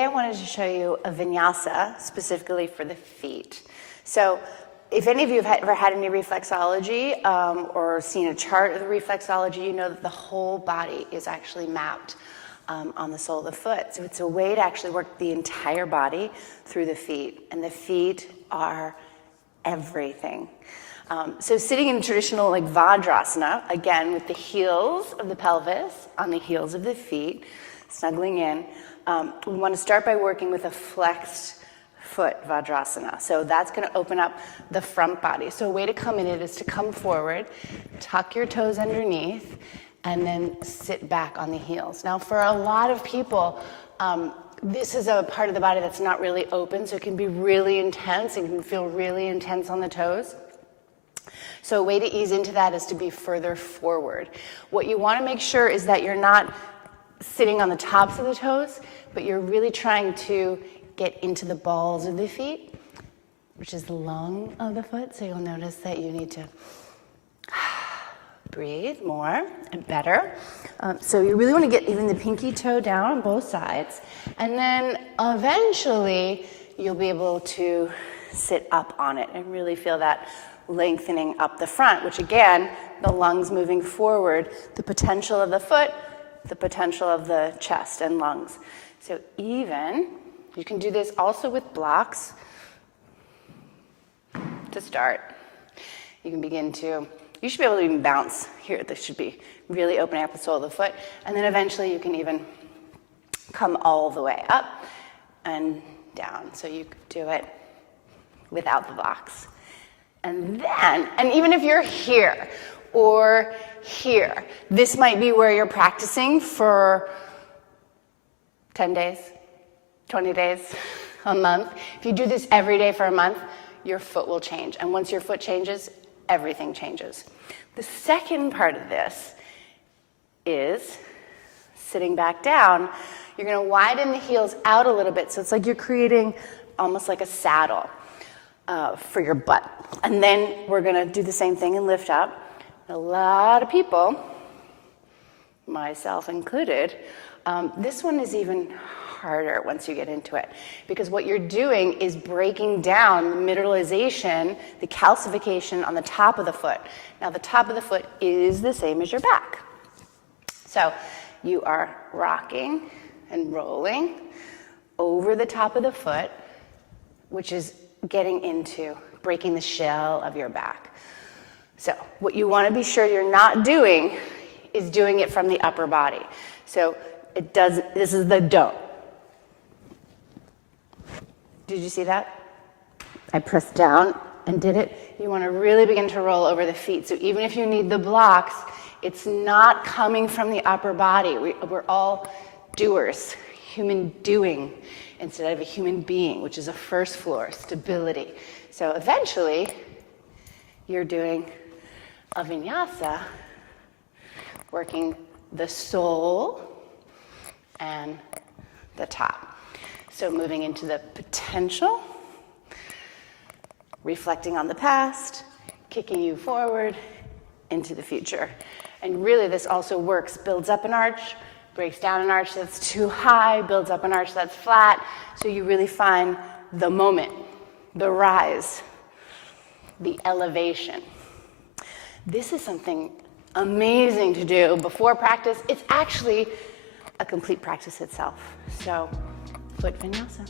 today I wanted to show you a vinyasa specifically for the feet. So if any of you have ever had any reflexology or seen a chart of the reflexology, you know that the whole body is actually mapped on the sole of the foot. So it's a way to actually work the entire body through the feet. And the feet are everything. So sitting in traditional like Vajrasana, again with the heels of the pelvis on the heels of the feet, snuggling in, we want to start by working with a flexed foot Vajrasana. So that's going to open up the front body. So a way to come in it is to come forward, tuck your toes underneath, and then sit back on the heels. Now for a lot of people, this is a part of the body that's not really open, so it can be really intense. It can feel really intense on the toes. So a way to ease into that is to be further forward. What you want to make sure is that you're not sitting on the tops of the toes, but you're really trying to get into the balls of the feet, which is the lung of the foot. So you'll notice that you need to breathe more and better. So you really want to get even the pinky toe down on both sides. And then eventually you'll be able to sit up on it and really feel that lengthening up the front, which again, the lungs moving forward, the potential of the foot, the potential of the chest and lungs. So even, you can do this also with blocks to start. You can begin to, you should be able to even bounce here. This should be really opening up the sole of the foot. And then eventually you can even come all the way up and down. So you could do it without the blocks. And then, and even if you're here or here, this might be where you're practicing for 10 days, 20 days, a month. If you do this every day for a month, your foot will change. And once your foot changes, everything changes. The second part of this is sitting back down. You're going to widen the heels out a little bit. So it's like you're creating almost like a saddle for your butt. And then we're going to do the same thing and lift up. A lot of people, myself included, this one is even harder once you get into it, because what you're doing is breaking down the mineralization, the calcification on the top of the foot. Now the top of the foot is the same as your back. So you are rocking and rolling over the top of the foot, which is getting into breaking the shell of your back. So what you want to be sure you're not doing is doing it from the upper body. So it does, this is the don't. Did you see that? I pressed down and did it. You want to really begin to roll over the feet. So even if you need the blocks, it's not coming from the upper body. We're all doers, human doing, instead of a human being, which is a first floor, stability. So eventually, you're doing a vinyasa, working the sole and the top. So moving into the potential, reflecting on the past, kicking you forward into the future. And really this also works, builds up an arch, breaks down an arch that's too high, builds up an arch that's flat. So you really find the moment, the rise, the elevation. This is something amazing to do before practice. It's actually a complete practice itself. So, foot vinyasa.